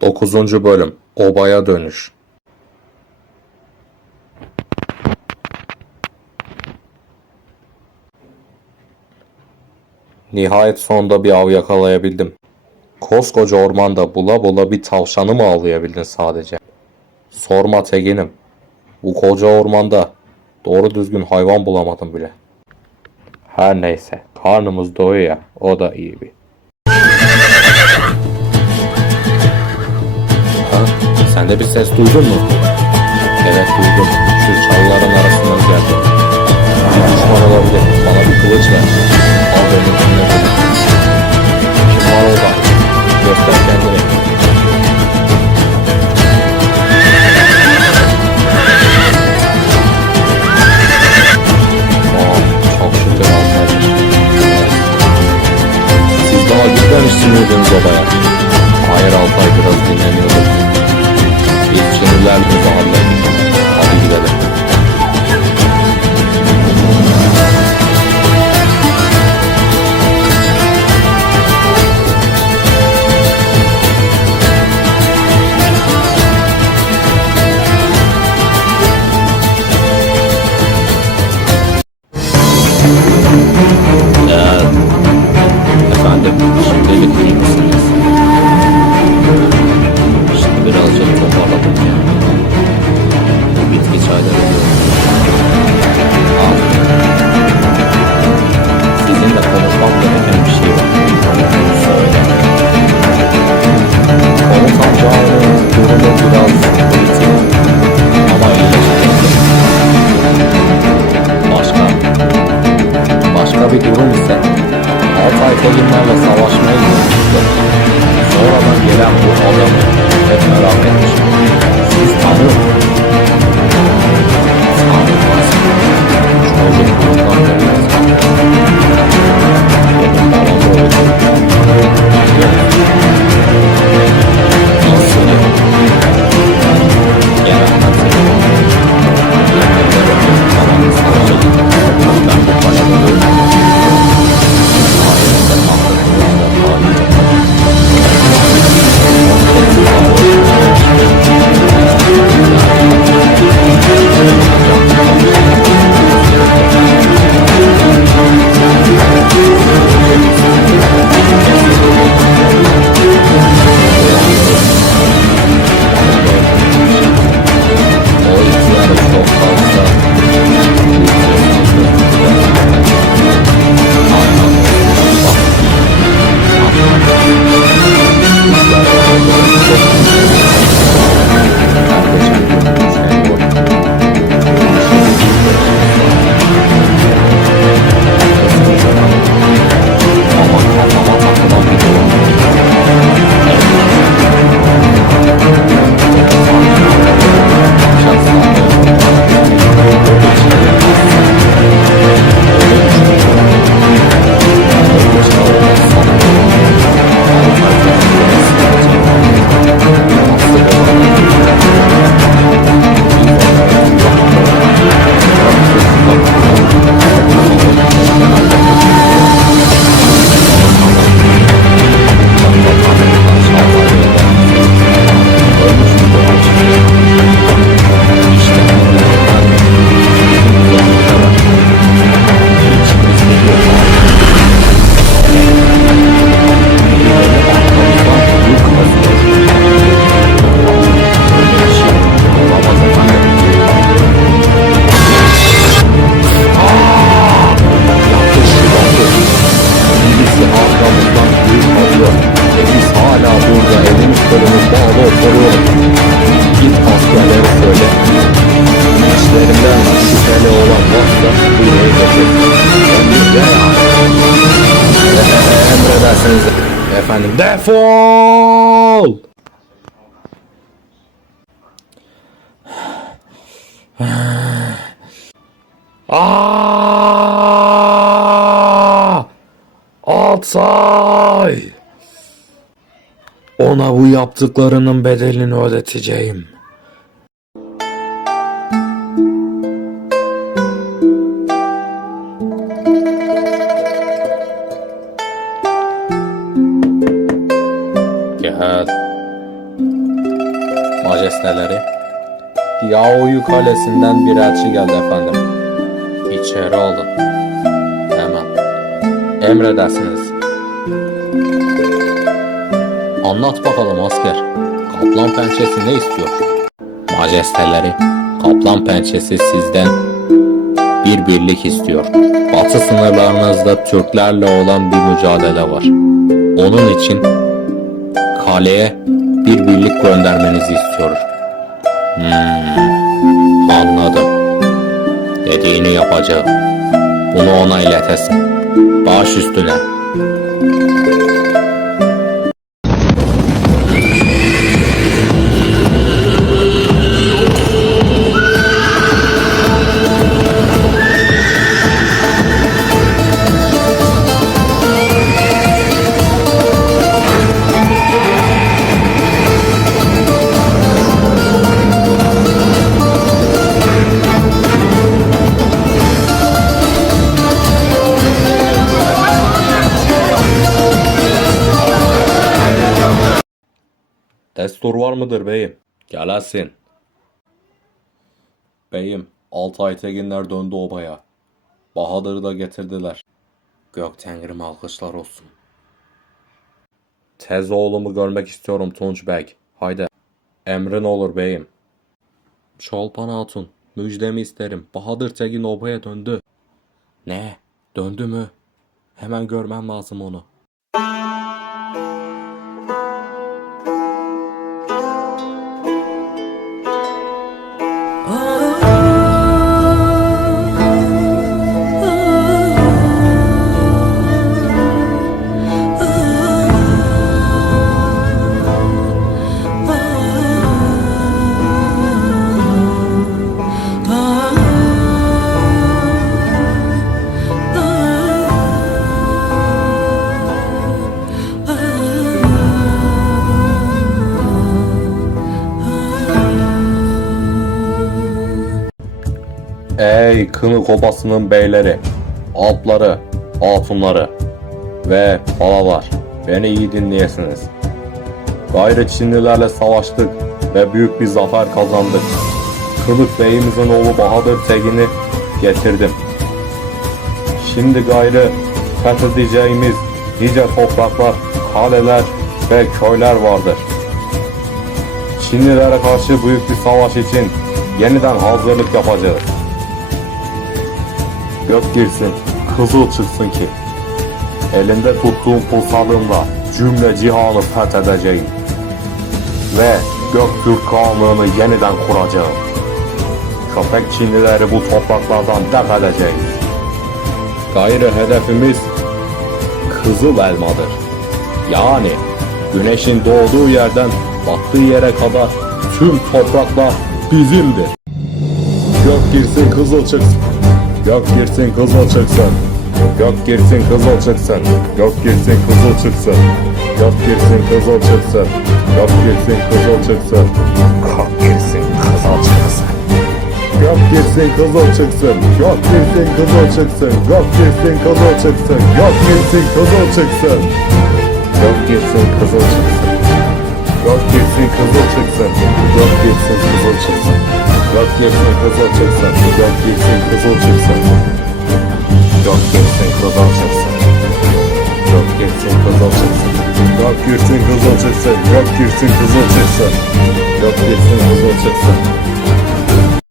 9. Bölüm Obaya Dönüş Nihayet sonunda bir av yakalayabildim. Koskoca ormanda bula bula bir tavşanı mı avlayabildin sadece? Sorma Tegin'im. Bu koca ormanda doğru düzgün hayvan bulamadım bile. Her neyse karnımız doyuyor o da iyi bir. Ha? Sen de bir ses duydun mu? Evet duydum. Şu çalıların arasından geldi. Bir düşman olabilir. Bana bir kılıç ver. İçlerinden şüpheli olan varsa getirsin. Emrinde yani. Eee, Emredersiniz. Efendim defol! Aaaa! Altay! Ona bu yaptıklarının bedelini ödeteceğim. Majesteleri, Diaoyu Kalesi'nden bir elçi geldi efendim. İçeri alın. Hemen. Emredersiniz. Anlat bakalım asker. Kaplan pençesi ne istiyor? Majesteleri, kaplan pençesi sizden bir birlik istiyor. Batı sınırlarınızda Türklerle olan bir mücadele var. Onun için kaleye bir birlik göndermenizi istiyor. Hmm, anladım. Dediğini yapacağım. Bunu ona iletesin. Baş üstüne. Destur var mıdır beyim? Gelesin. Beyim, Altay Teginler döndü obaya. Bahadır'ı da getirdiler. Gök Tengrim alkışlar olsun. Tez oğlumu görmek istiyorum Tunç Bey. Haydi. Emrin olur beyim. Çolpan Hatun, müjdemi isterim. Bahadır Tegin obaya döndü. Ne? Döndü mü? Hemen görmem lazım onu. Oh. Kını kobasının beyleri, alpları, hatunları ve balalar, beni iyi dinleyesiniz. Gayrı Çinlilerle savaştık ve büyük bir zafer kazandık. Kılıç Bey'imizin oğlu Bahadır Tegin'i getirdim. Şimdi gayrı fethedeceğimiz nice topraklar, kaleler ve köyler vardır. Çinlilere karşı büyük bir savaş için yeniden hazırlık yapacağız. Gök girsin, kızıl çıksın ki elinde tuttuğum pulsalımla cümle cihanı fethedeceğim. Ve Göktürk Kağanlığını yeniden kuracağım. Köpek Çinlileri bu topraklardan def edeceğim. Gayrı hedefimiz Kızıl Elmadır. Yani güneşin doğduğu yerden battığı yere kadar tüm topraklar bizimdir. Gök girsin kızıl çıksın. Gök girsin kızıl çıksın. Gök girsin kızıl çıksın. Gök girsin kızıl çıksın. Gök girsin kızıl çıksın. Gök girsin kızıl çıksın. Gök girsin kızıl çıksın. Gök girsin kızıl çıksın. Gök girsin kızıl çıksın. Gök girsin kızıl çıksın. Gök girsin kızıl çıksın. Gök girsin kızıl çıksın. Gök girsin kızıl çıksın. Gök girsin kızıl çıksın. Dak yersen kazanacaksın Dak yersen kazanacaksın Dak yersen kazanacaksın Dak yersen kazanacaksın Dak yersen kazanacaksın Dak yersen kazanacaksın Dak yersen kazanacaksın